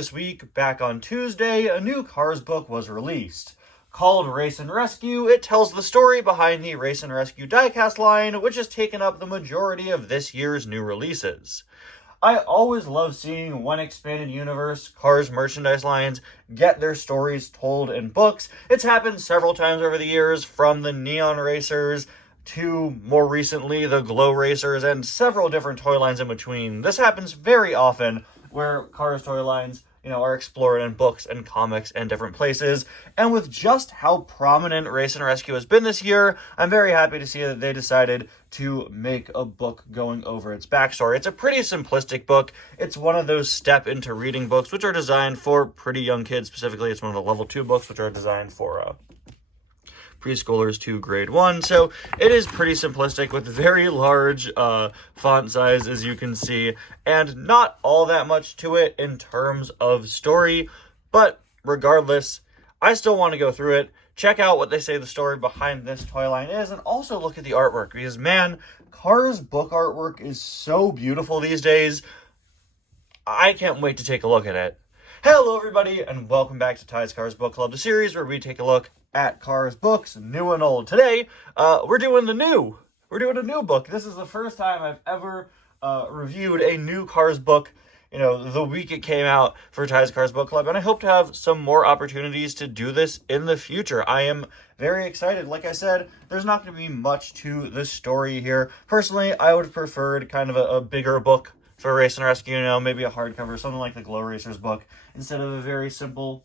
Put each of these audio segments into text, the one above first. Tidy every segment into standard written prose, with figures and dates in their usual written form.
this week, back on Tuesday, a new Cars book was released. Called Race and Rescue, it tells the story behind the Race and Rescue diecast line, which has taken up the majority of this year's new releases. I always love seeing one expanded universe Cars merchandise lines get their stories told in books. It's happened several times over the years, from the Neon Racers to, more recently, the Glow Racers, and several different toy lines in between. This happens very often, where Cars toy lines, are explored in books and comics and different places. And with just how prominent Race and Rescue has been this year, I'm very happy to see that they decided to make a book going over its backstory. It's a pretty simplistic book. It's one of those step into reading books, which are designed for pretty young kids. Specifically, it's one of the level 2 books, which are designed for preschoolers to grade 1. So it is pretty simplistic with very large font size, as you can see, and not all that much to it in terms of story. But regardless, I still want to go through it, check out what they say the story behind this toy line is, and also look at the artwork, because man, Cars book artwork is so beautiful these days. I can't wait to take a look at it. Hello everybody, and welcome back to Ty's Cars Book Club, the series where we take a look at Cars books, new and old. Today, we're doing a new book. This is the first time I've ever reviewed a new Cars book, the week it came out for Ty's Cars Book Club, and I hope to have some more opportunities to do this in the future. I am very excited. Like I said, there's not going to be much to the story here. Personally, I would have preferred kind of a bigger book for Race and Rescue, maybe a hardcover, something like the Glow Racers book, instead of a very simple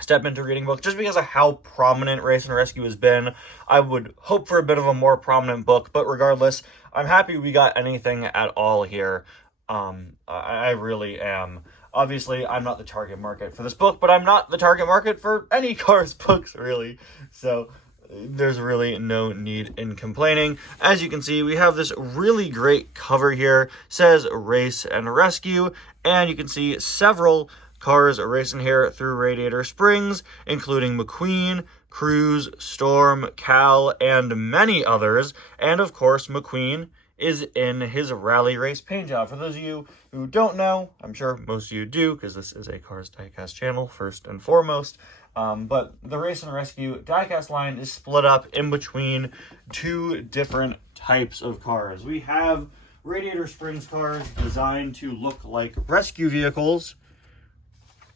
step into reading book. Just because of how prominent Race and Rescue has been, I would hope for a bit of a more prominent book, but regardless, I'm happy we got anything at all here. I really am. Obviously, I'm not the target market for this book, but I'm not the target market for any Cars books, really. So there's really no need in complaining. As you can see, we have this really great cover here. It says Race and Rescue, and you can see several cars racing here through Radiator Springs, including McQueen, Cruz, Storm, Cal, and many others. And of course, McQueen is in his rally race paint job. For those of you who don't know, I'm sure most of you do, because this is a Cars Diecast channel, first and foremost. But the Race and Rescue diecast line is split up in between two different types of cars. We have Radiator Springs cars designed to look like rescue vehicles,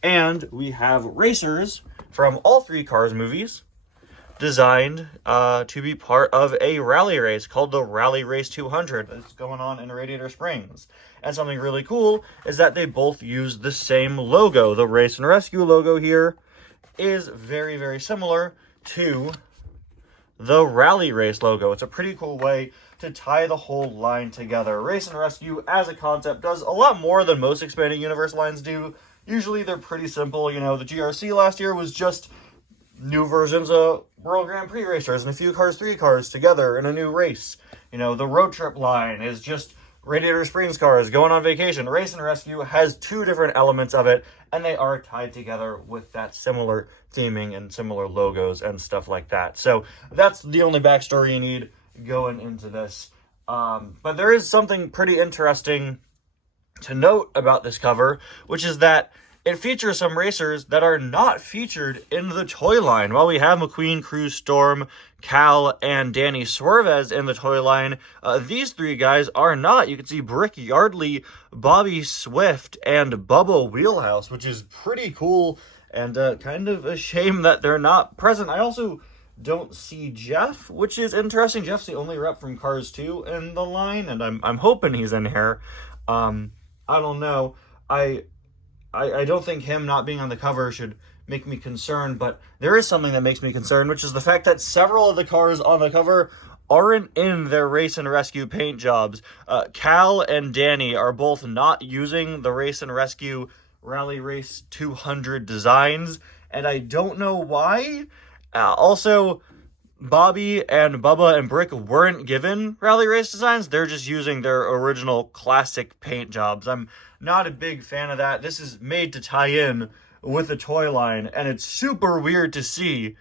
and we have racers from all three Cars movies designed to be part of a rally race called the Rally Race 200 that's going on in Radiator Springs. And something really cool is that they both use the same logo. The Race and Rescue logo here is very, very similar to the Rally Race logo. It's a pretty cool way to tie the whole line together. Race and Rescue as a concept does a lot more than most expanded universe lines do. Usually they're pretty simple. The GRC last year was just new versions of World Grand Prix racers and a few Cars 3 cars together in a new race. The road trip line is just Radiator Springs cars going on vacation. Race and Rescue has two different elements of it, and they are tied together with that similar theming and similar logos and stuff like that. So that's the only backstory you need going into this. But there is something pretty interesting to note about this cover, which is that it features some racers that are not featured in the toy line. While we have McQueen, Cruz, Storm, Cal, and Danny Swervez in the toy line, these three guys are not. You can see Brick Yardley, Bobby Swift, and Bubba Wheelhouse, which is pretty cool and kind of a shame that they're not present. I also don't see Jeff, which is interesting. Jeff's the only rep from Cars 2 in the line, and I'm hoping he's in here. I don't know. I don't think him not being on the cover should make me concerned, but there is something that makes me concerned, which is the fact that several of the cars on the cover aren't in their Race and Rescue paint jobs. Cal and Danny are both not using the Race and Rescue Rally Race 200 designs, and I don't know why. Also, Bobby and Bubba and Brick weren't given Rally Race designs. They're just using their original classic paint jobs. I'm not a big fan of that. This is made to tie in with the toy line, and it's super weird to see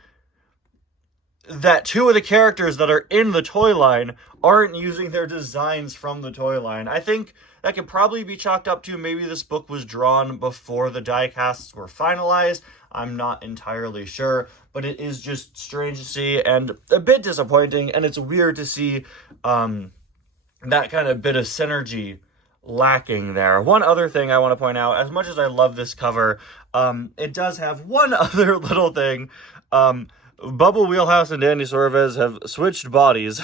that two of the characters that are in the toy line aren't using their designs from the toy line. I think that could probably be chalked up to maybe this book was drawn before the die casts were finalized. I'm not entirely sure, but it is just strange to see and a bit disappointing, and it's weird to see that kind of bit of synergy lacking there. One other thing I want to point out, as much as I love this cover, it does have one other little thing. Bubble Wheelhouse and Danny Sorvez have switched bodies.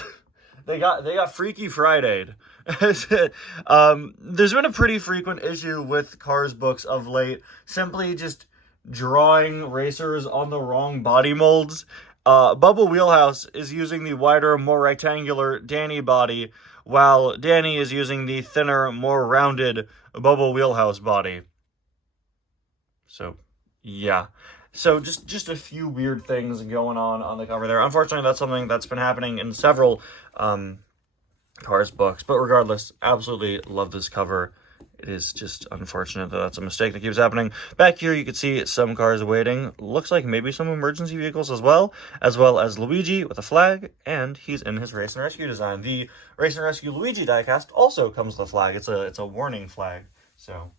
they got Freaky Friday'd. There's been a pretty frequent issue with Cars books of late, simply just drawing racers on the wrong body molds. Bubble Wheelhouse is using the wider, more rectangular Danny body, while Danny is using the thinner, more rounded Bubble Wheelhouse body. So, yeah. So just a few weird things going on the cover there. Unfortunately, that's something that's been happening in several Cars books. But regardless, absolutely love this cover. It is just unfortunate that that's a mistake that keeps happening. Back here, you can see some cars waiting. Looks like maybe some emergency vehicles as well as Luigi with a flag, and he's in his Race and Rescue design. The Race and Rescue Luigi diecast also comes with a flag. It's a warning flag. So,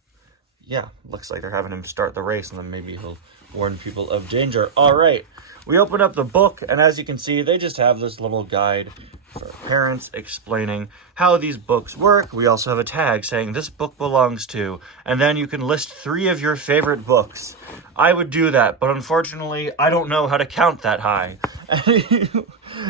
yeah, looks like they're having him start the race, and then maybe he'll warn people of danger. All right, we open up the book, and as you can see, they just have this little guide for parents explaining how these books work. We also have a tag saying this book belongs to, and then you can list 3 of your favorite books. I would do that, but unfortunately, I don't know how to count that high.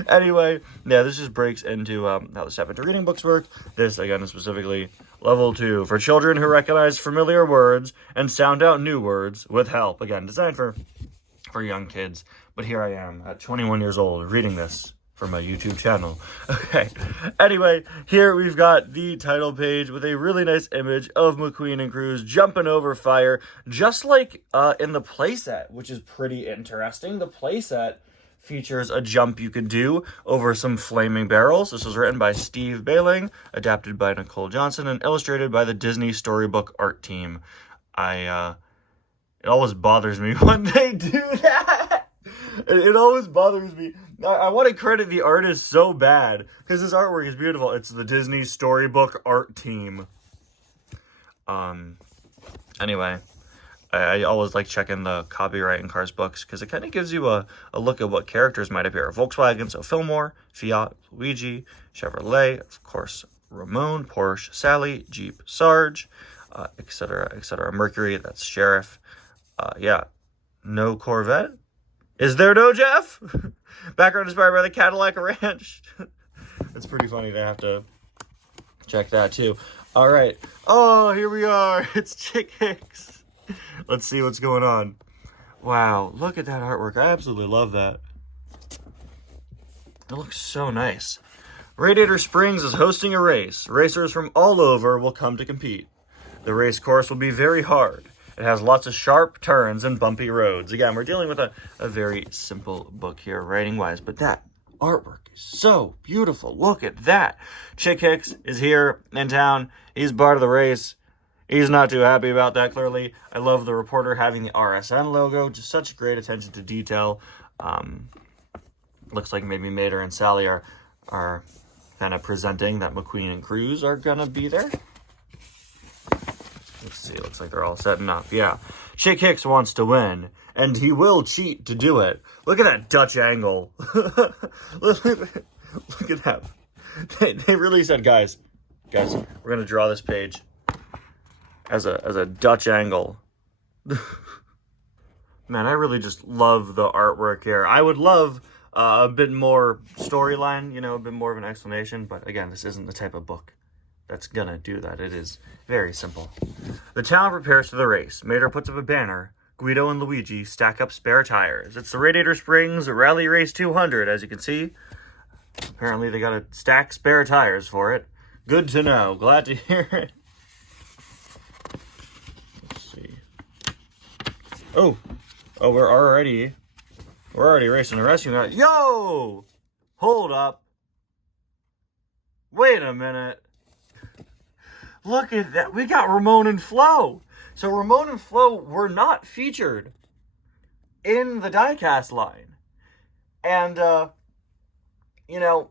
Anyway, yeah, this just breaks into how the Step Into Reading books work. This, again, is specifically Level 2 for children who recognize familiar words and sound out new words with help. Again, designed for young kids. But here I am at 21 years old reading this for my YouTube channel. Okay. Anyway, here we've got the title page with a really nice image of McQueen and Cruz jumping over fire, just like in the playset, which is pretty interesting. The playset features a jump you could do over some flaming barrels. This was written by Steve Bailing, adapted by Nicole Johnson, and illustrated by the Disney Storybook art team. It always bothers me when they do that. It always bothers me. I want to credit the artist so bad, because his artwork is beautiful. It's the Disney Storybook art team. Anyway, I always like checking the copyright in Cars books, because it kind of gives you a look at what characters might appear. Volkswagen, so Fillmore, Fiat, Luigi, Chevrolet, of course, Ramon, Porsche, Sally, Jeep, Sarge, etc., etc. Mercury, that's Sheriff. Yeah, no Corvette. Is there no Jeff? Background inspired by the Cadillac Ranch. It's pretty funny. They have to check that too. All right. Oh, here we are. It's Chick Hicks. Let's see what's going on. Wow, look at that artwork. I absolutely love that. It looks so nice. Radiator Springs is hosting a race. Racers from all over will come to compete. The race course will be very hard. It has lots of sharp turns and bumpy roads. Again, we're dealing with a very simple book here, writing-wise, but that artwork is so beautiful. Look at that. Chick Hicks is here in town. He's part of the race. He's not too happy about that, clearly. I love the reporter having the RSN logo. Just such great attention to detail. Looks like maybe Mater and Sally are kind of presenting that McQueen and Cruz are going to be there. Let's see, looks like they're all setting up. Yeah. Chick Hicks wants to win, and he will cheat to do it. Look at that Dutch angle. Look at that. They really said, guys, we're going to draw this page as a Dutch angle. Man, I really just love the artwork here. I would love a bit more storyline, a bit more of an explanation, but again, this isn't the type of book that's gonna do that. It is very simple. The town prepares for the race. Mater puts up a banner. Guido and Luigi stack up spare tires. It's the Radiator Springs Rally Race 200, as you can see. Apparently they gotta stack spare tires for it. Good to know. Glad to hear it. Let's see. Oh, we're already racing and rescuing that. Yo! Hold up. Wait a minute. Look at that. We got Ramon and Flo. So Ramon and Flo were not featured in the diecast line. And you know,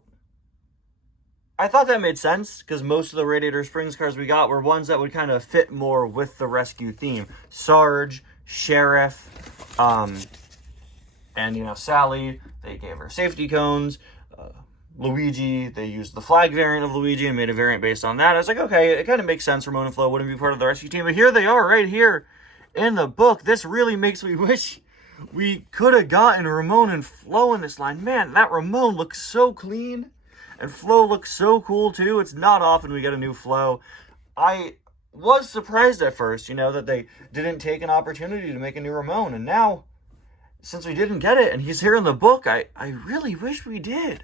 I thought that made sense because most of the Radiator Springs cars we got were ones that would kind of fit more with the rescue theme. Sarge, Sheriff, and, Sally, they gave her safety cones. Luigi, they used the flag variant of Luigi and made a variant based on that. I was like, okay, it kind of makes sense. Ramon and Flo wouldn't be part of the rescue team, but here they are right here in the book. This really makes me wish we could have gotten Ramon and Flo in this line. Man, that Ramon looks so clean, and Flo looks so cool too. It's not often we get a new Flo. I was surprised at first, that they didn't take an opportunity to make a new Ramon, and now, since we didn't get it, and he's here in the book, I really wish we did.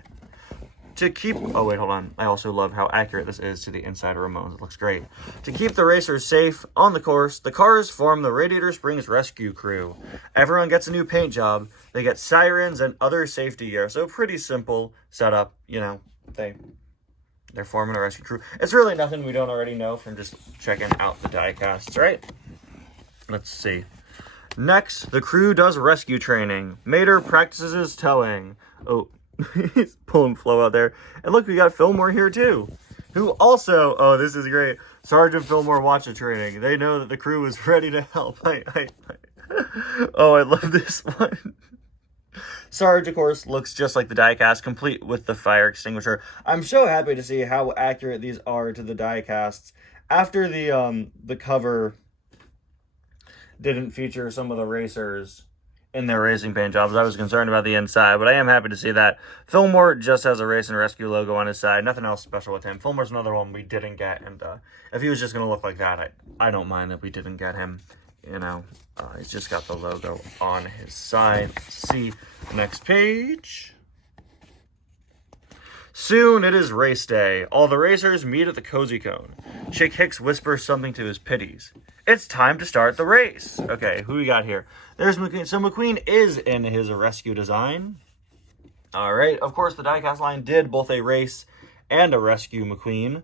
To keep... Oh, wait, hold on. I also love how accurate this is to the inside of Ramon's. It looks great. To keep the racers safe on the course, the cars form the Radiator Springs Rescue Crew. Everyone gets a new paint job. They get sirens and other safety gear. So pretty simple setup. They're forming a rescue crew. It's really nothing we don't already know from just checking out the die casts, right? Let's see. Next, the crew does rescue training. Mater practices his towing. Oh, he's pulling Flo out there. And look, we got Fillmore here too. Who also, oh, this is great. Sergeant Fillmore watched the training. They know that the crew is ready to help. Oh, I love this one. Sarge, of course, looks just like the diecast, complete with the fire extinguisher. I'm so happy to see how accurate these are to the diecasts. After the cover didn't feature some of the racers in their racing paint jobs, I was concerned about the inside, but I am happy to see that. Fillmore just has a race and rescue logo on his side. Nothing else special with him. Fillmore's another one we didn't get, and if he was just going to look like that, I don't mind that we didn't get him. He's just got the logo on his side. Let's see, next page. Soon it is race day. All the racers meet at the Cozy Cone. Chick Hicks whispers something to his pitties. It's time to start the race. Okay, who we got here? There's McQueen. So McQueen is in his rescue design. All right. Of course, the diecast line did both a race and a rescue McQueen.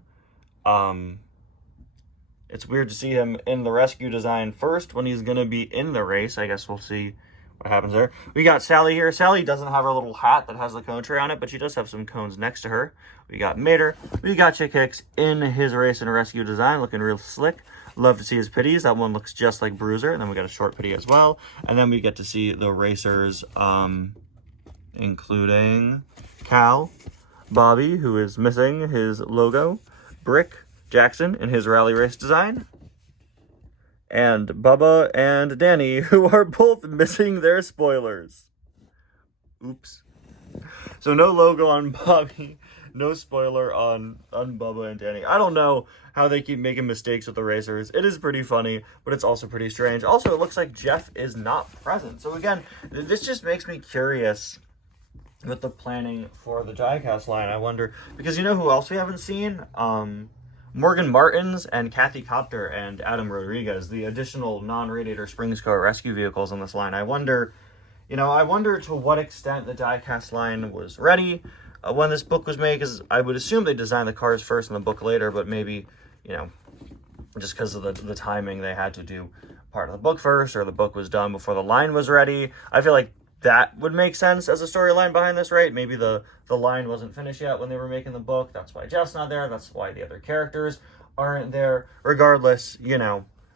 It's weird to see him in the rescue design first when he's going to be in the race. I guess we'll see what happens there. We got Sally here. Sally doesn't have her little hat that has the cone tray on it, but she does have some cones next to her. We got Mater. We got Chick Hicks in his race and rescue design, looking real slick. Love to see his pitties. That one looks just like Bruiser. And then we got a short pitty as well. And then we get to see the racers, including Cal, Bobby, who is missing his logo, Brick, Jackson in his rally race design, and Bubba and Danny, who are both missing their spoilers. Oops. So no logo on Bobby, no spoiler on Bubba and Danny. I don't know how they keep making mistakes with the racers. It is pretty funny, but it's also pretty strange. Also, it looks like Jeff is not present. So again, this just makes me curious with the planning for the diecast line. I wonder, because you know who else we haven't seen? Morgan Martins and Kathy Copter and Adam Rodriguez, the additional non-Radiator Springs Co. rescue vehicles on this line. I wonder to what extent the diecast line was ready when this book was made, because I would assume they designed the cars first and the book later, but maybe, just because of the timing, they had to do part of the book first, or the book was done before the line was ready. I feel like that would make sense as a storyline behind this, right? Maybe the line wasn't finished yet when they were making the book. That's why Jeff's not there. That's why the other characters aren't there. Regardless,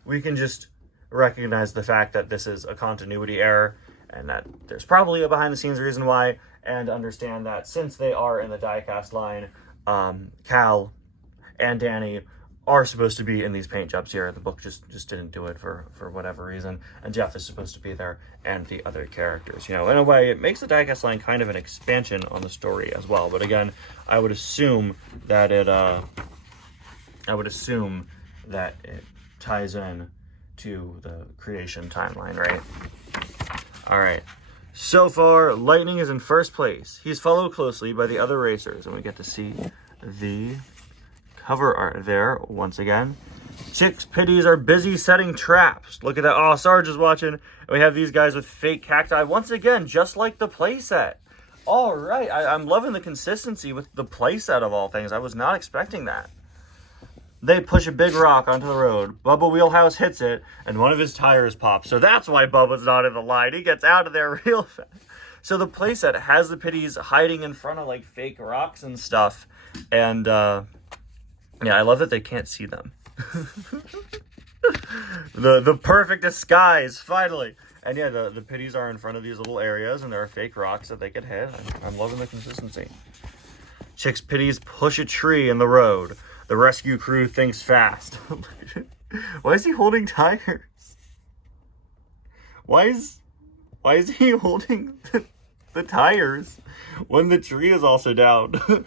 we can just recognize the fact that this is a continuity error and that there's probably a behind-the-scenes reason why, and understand that since they are in the diecast line, Cal and Danny are supposed to be in these paint jobs here. The book just didn't do it for whatever reason, and Jeff is supposed to be there, and the other characters. In a way, it makes the diecast line kind of an expansion on the story as well. But again, I would assume that it ties in to the creation timeline, right? All right. So far, Lightning is in first place. He's followed closely by the other racers, and we get to see the cover art there once again. Chick's pitties are busy setting traps. Look at that. Oh, Sarge is watching. And we have these guys with fake cacti once again, just like the playset. All right. I'm loving the consistency with the playset of all things. I was not expecting that. They push a big rock onto the road. Bubba Wheelhouse hits it, and one of his tires pops. So that's why Bubba's not in the line. He gets out of there real fast. So the playset has the pitties hiding in front of like fake rocks and stuff. And yeah, I love that they can't see them. the perfect disguise, finally. And yeah, the pitties are in front of these little areas, and there are fake rocks that they could hit. I'm loving the consistency. Chick's pitties push a tree in the road. The rescue crew thinks fast. Why is he holding tires? Why is he holding the tires when the tree is also down?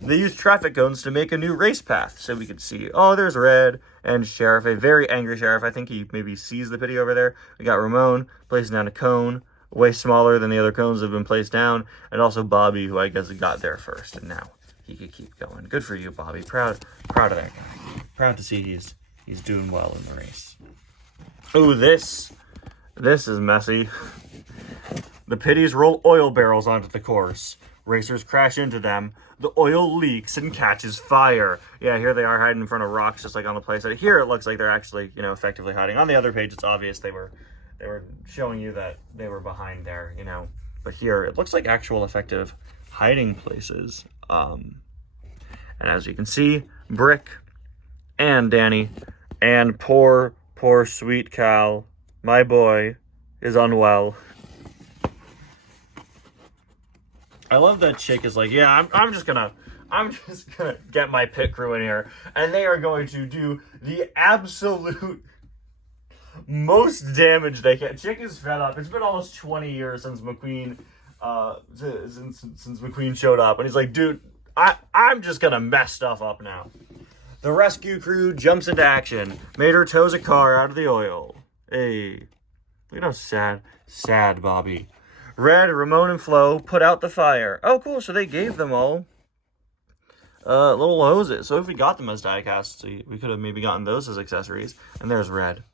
They use traffic cones to make a new race path so we could see. Oh, there's Red and Sheriff, a very angry Sheriff. I think he maybe sees the pity over there. We got Ramon placing down a cone, way smaller than the other cones that have been placed down. And also Bobby, who I guess got there first. And now he could keep going. Good for you, Bobby. Proud of that guy. Proud to see he's doing well in the race. Oh, this is messy. The pitties roll oil barrels onto the course. Racers crash into them. The oil leaks and catches fire. Yeah, here they are hiding in front of rocks, just like on the playset. Here it looks like they're actually, effectively hiding. On the other page, it's obvious they were showing you that they were behind there, But here it looks like actual effective hiding places. And as you can see, Brick and Danny and poor sweet Cal, my boy, is unwell. I love that Chick is like, yeah, I'm just gonna get my pit crew in here, and they are going to do the absolute most damage they can. Chick is fed up. It's been almost 20 years since McQueen since McQueen showed up, and he's like, dude, I'm just gonna mess stuff up now. The rescue crew jumps into action. Mater tows a car out of the oil. Hey, look at how sad Bobby. Red, Ramon, and Flo put out the fire. Oh, cool. So they gave them all little hoses. So if we got them as die-casts, we could have maybe gotten those as accessories. And there's Red.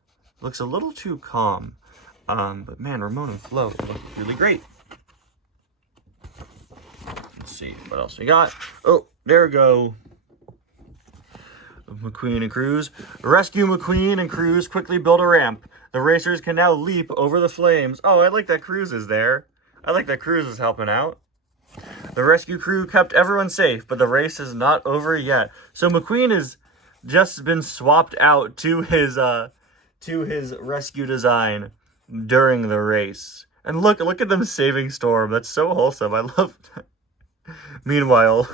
Looks a little too calm. But man, Ramon and Flo look really great. Let's see what else we got. Oh, there we go. McQueen and Cruz. Rescue McQueen and Cruz quickly build a ramp. The racers can now leap over the flames. Oh, I like that Cruz is there. I like that Cruz is helping out. The rescue crew kept everyone safe, but the race is not over yet. So McQueen has just been swapped out to his rescue design during the race. And look at them saving Storm. That's so wholesome. I love that. Meanwhile,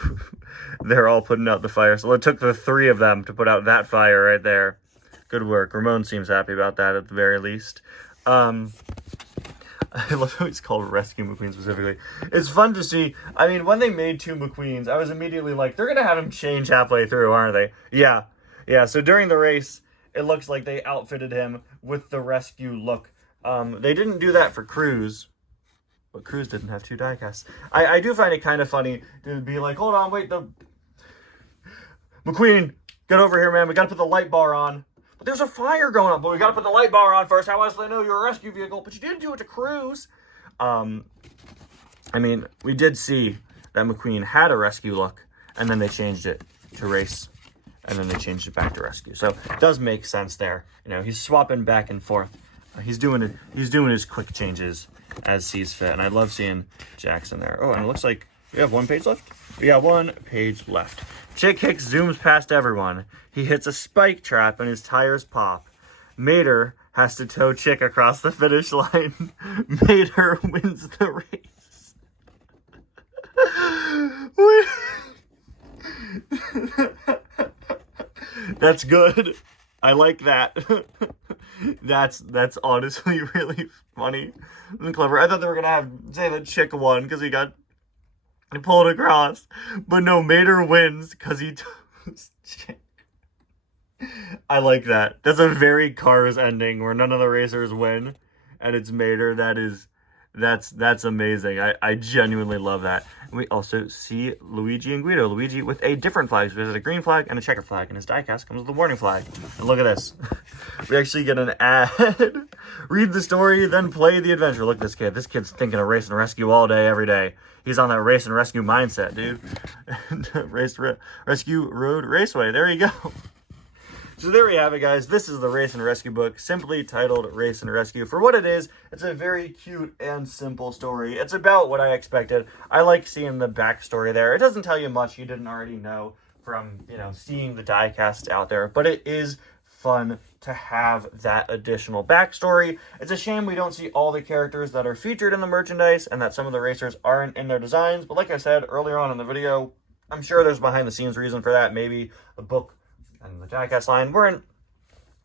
they're all putting out the fire. So it took the three of them to put out that fire right there. Good work. Ramon seems happy about that at the very least. I love how he's called Rescue McQueen specifically. It's fun to see. I mean, when they made two McQueens, I was immediately like, they're going to have him change halfway through, aren't they? Yeah. So during the race, it looks like they outfitted him with the rescue look. They didn't do that for Cruz, but Cruz didn't have two die-casts. I do find it kind of funny to be like, hold on, wait, McQueen, get over here, man. We got to put the light bar on. But there's a fire going on, but we got to put the light bar on first. How else do they know you're a rescue vehicle? But you didn't do it to Cruz. I mean, we did see that McQueen had a rescue look, and then they changed it to race, and then they changed it back to rescue. So it does make sense there. He's swapping back and forth. He's doing his quick changes as sees fit, and I love seeing Jackson there. Oh, and it looks like we have one page left. We got one page left. Chick Hicks zooms past everyone. He hits a spike trap and his tires pop. Mater has to tow Chick across the finish line. Mater wins the race. That's good. I like that. That's honestly really funny and clever. I thought they were gonna say that Chick won because he pulled across, but no, Mater wins because he tows Chick. I like that. That's a very Cars ending where none of the racers win, and it's Mater. That's amazing. I genuinely love that. And we also see Luigi and Guido. Luigi with a different flag. So he has a green flag and a checker flag, and his diecast comes with a warning flag. And look at this. We actually get an ad. Read the story, then play the adventure. Look at this kid. This kid's thinking of race and rescue all day, every day. He's on that race and rescue mindset, dude. Rescue Road Raceway. There you go. So there we have it, guys. This is the Race and Rescue book, simply titled Race and Rescue. For what it is, it's a very cute and simple story. It's about what I expected. I like seeing the backstory there. It doesn't tell you much you didn't already know from, seeing the diecast out there, but it is fun to have that additional backstory. It's a shame we don't see all the characters that are featured in the merchandise and that some of the racers aren't in their designs, but like I said earlier on in the video, I'm sure there's behind the scenes reason for that. Maybe the book and the diecast line weren't,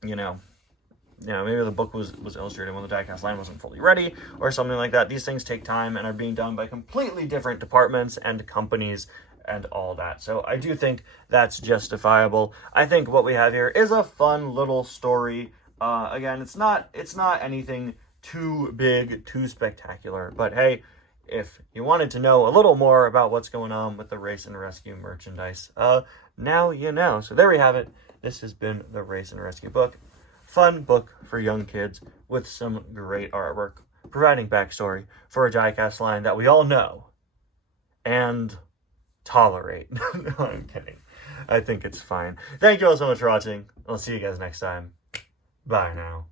maybe the book was illustrated when the diecast line wasn't fully ready or something like that. These things take time and are being done by completely different departments and companies and all that. So I do think that's justifiable. I think what we have here is a fun little story. Again, it's not anything too big, too spectacular, but hey, if you wanted to know a little more about what's going on with the Race and Rescue merchandise, now you know. So there we have it. This has been the Race and Rescue book. Fun book for young kids with some great artwork, providing backstory for a diecast line that we all know and tolerate. No, I'm kidding. I think it's fine. Thank you all so much for watching. I'll see you guys next time. Bye now.